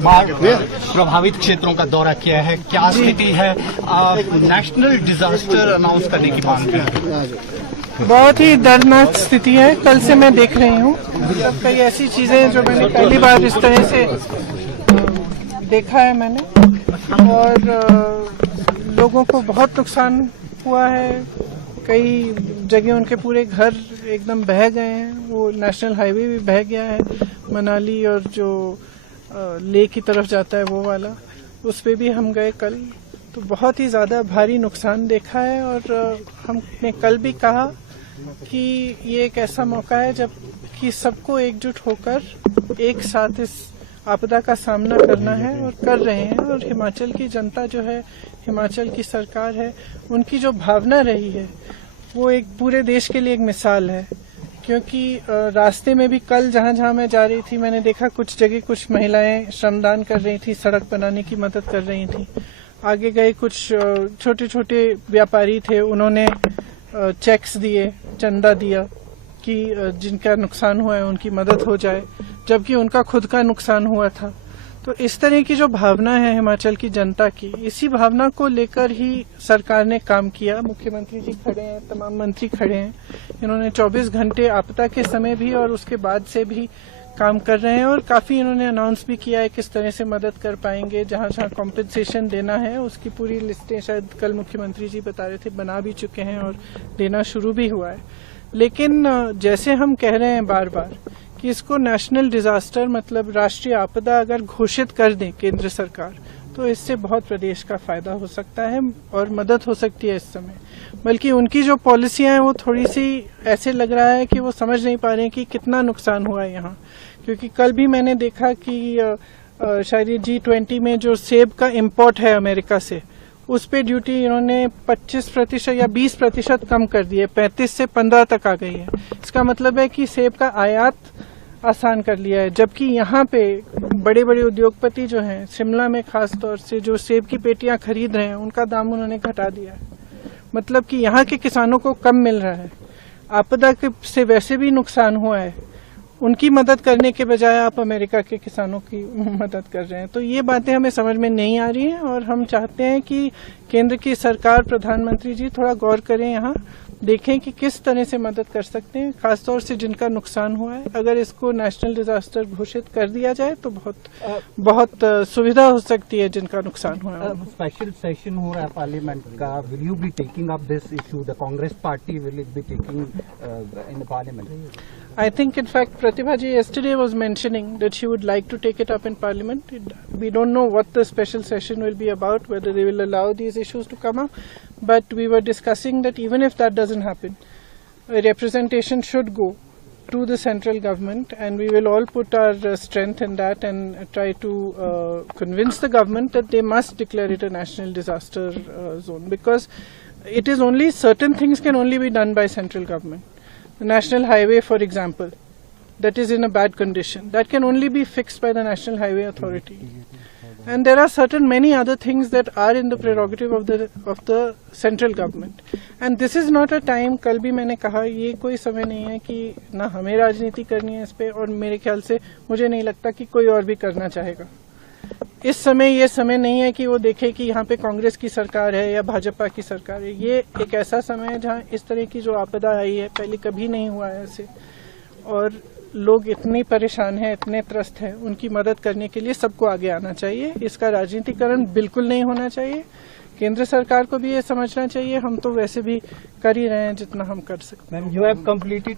बाढ़ प्रभावित क्षेत्रों का दौरा किया है, क्या स्थिति है? नेशनल डिजास्टर अनाउंस करने की मांग की है। बहुत ही दर्दनाक स्थिति है। कल से मैं देख रही हूँ मतलब कई ऐसी चीजें जो मैंने पहली बार इस तरह से देखा है मैंने, और लोगों को बहुत नुकसान हुआ है। कई जगह उनके पूरे घर एकदम बह गए हैं। वो नेशनल हाईवे भी बह गया है, मनाली और जो लेह की तरफ जाता है वो वाला, उस पे भी हम गए कल। तो बहुत ही ज्यादा भारी नुकसान देखा है, और हमने कल भी कहा कि ये एक ऐसा मौका है जब कि सबको एकजुट होकर एक साथ इस आपदा का सामना करना है, और कर रहे हैं। और हिमाचल की जनता जो है, हिमाचल की सरकार है, उनकी जो भावना रही है वो एक पूरे देश के लिए एक मिसाल है। क्योंकि रास्ते में भी कल जहां जहां मैं जा रही थी, मैंने देखा कुछ जगह कुछ महिलाएं श्रमदान कर रही थी, सड़क बनाने की मदद कर रही थी। आगे गए कुछ छोटे छोटे व्यापारी थे, उन्होंने चेक्स दिए, चंदा दिया कि जिनका नुकसान हुआ है उनकी मदद हो जाए, जबकि उनका खुद का नुकसान हुआ था। तो इस तरह की जो भावना है हिमाचल की जनता की, इसी भावना को लेकर ही सरकार ने काम किया। मुख्यमंत्री जी खड़े हैं, तमाम मंत्री खड़े हैं। इन्होंने 24 घंटे आपदा के समय भी और उसके बाद से भी काम कर रहे हैं, और काफी इन्होंने अनाउंस भी किया है किस तरह से मदद कर पाएंगे। जहां जहां कॉम्पेंसेशन देना है उसकी पूरी लिस्टें शायद कल मुख्यमंत्री जी बता रहे थे बना भी चुके हैं, और देना शुरू भी हुआ है। लेकिन जैसे हम कह रहे हैं बार बार कि इसको नेशनल डिजास्टर मतलब राष्ट्रीय आपदा अगर घोषित कर दें केंद्र सरकार, तो इससे बहुत प्रदेश का फायदा हो सकता है और मदद हो सकती है इस समय। बल्कि उनकी जो पॉलिसियां हैं वो थोड़ी सी ऐसे लग रहा है कि वो समझ नहीं पा रहे हैं कि कितना नुकसान हुआ है यहाँ। क्योंकि कल भी मैंने देखा कि शायद G20 में जो सेब का इम्पोर्ट है अमेरिका से, उस पे ड्यूटी इन्होंने 25% या 20% कम कर दी है, 35 से 15 तक आ गई है। इसका मतलब है कि सेब का आयात आसान कर लिया है। जबकि यहाँ पे बड़े बड़े उद्योगपति जो हैं, शिमला में खास तौर से जो सेब की पेटियां खरीद रहे हैं, उनका दाम उन्होंने घटा दिया है। मतलब कि यहाँ के किसानों को कम मिल रहा है। आपदा से वैसे भी नुकसान हुआ है, उनकी मदद करने के बजाय आप अमेरिका के किसानों की मदद कर रहे हैं। तो ये बातें हमें समझ में नहीं आ रही हैं, और हम चाहते हैं कि केंद्र की सरकार, प्रधानमंत्री जी थोड़ा गौर करें, यहाँ देखें कि किस तरह से मदद कर सकते हैं, खासतौर से जिनका नुकसान हुआ है। अगर इसको नेशनल डिजास्टर घोषित कर दिया जाए तो बहुत सुविधा हो सकती है जिनका नुकसान हुआ है। स्पेशल सेशन हो रहा है पार्लियामेंट का, will you be taking up this issue? The Congress party will it be taking in the parliament? I think, in fact, Pratibha ji yesterday was mentioning that she would like to take it up in Parliament. We don't know what the special session will be about, whether they will allow these issues to come up. But we were discussing that even if that doesn't happen, a representation should go to the central government, and we will all put our strength in that and try to convince the government that they must declare it a national disaster zone, because it is only certain things can only be done by central government. The national highway, for example, that is in a bad condition, that can only be fixed by the National Highway Authority. And there are certain many other things that are in the prerogative of the central government. And this is not a time, कल भी मैंने कहा, ये कोई समय नहीं है कि ना हमें राजनीति करनी है इस पे, और मेरे ख्याल से मुझे नहीं लगता कि कोई और भी करना चाहेगा। इस समय ये समय नहीं है कि वो देखे कि यहाँ पे कांग्रेस की सरकार है या भाजपा की सरकार है। ये एक ऐसा समय है जहाँ इस तरह की जो आपदा आई है, पहले कभी नहीं हुआ है ऐसे, और लोग इतने परेशान हैं, इतने त्रस्त हैं, उनकी मदद करने के लिए सबको आगे आना चाहिए। इसका राजनीतिकरण बिल्कुल नहीं होना चाहिए। केंद्र सरकार को भी ये समझना चाहिए, हम तो वैसे भी कर ही रहे हैं जितना हम कर सकते हैं।